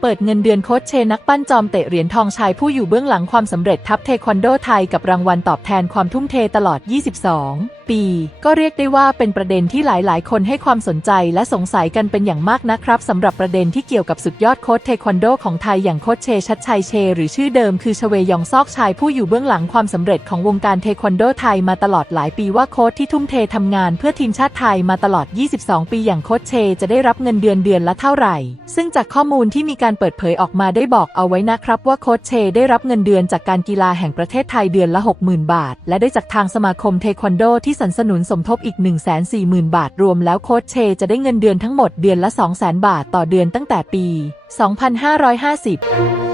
เปิดเงินเดือนโค้ชเชนักปั้นจอมเตะเหรียญทองชายผู้อยู่เบื้องหลังความสำเร็จทัพเทควันโดไทยกับรางวัลตอบแทนความทุ่มเทตลอด 22 ปี ก็เรียกได้ว่าเป็นประเด็นที่หลาย ๆ คนให้ความสนใจและสงสัยกันเป็นอย่างมากนะครับสำหรับประเด็นที่เกี่ยวกับสุดยอดโค้ชเทควันโดของไทยอย่างโค้ชเชชัดชัยเช หรือชื่อเดิมคือชเวยองซอกชายผู้อยู่เบื้องหลังความสำเร็จของวงการเทควันโดไทยมาตลอดหลายปีว่าโค้ชที่ทุ่มเททำงานเพื่อทีมชาติไทยมาตลอด 22 ปีอย่างโค้ชเช จะได้รับเงินเดือนเดือนละเท่าไหร่ ซึ่งจากข้อมูลที่มีการเปิดเผยออกมาได้บอกเอาไว้นะครับว่าโค้ชเช ได้รับเงินเดือนจากการกีฬาแห่งประเทศไทยเดือนละ 60,000 บาท และได้จากทางสมาคมเทควันโดที่สนับสนุนสมทบอีก 140,000 บาท รวมแล้วโค้ชเชจะได้เงินเดือนทั้งหมดเดือนละ 200,000 บาทต่อเดือนตั้งแต่ปี 2550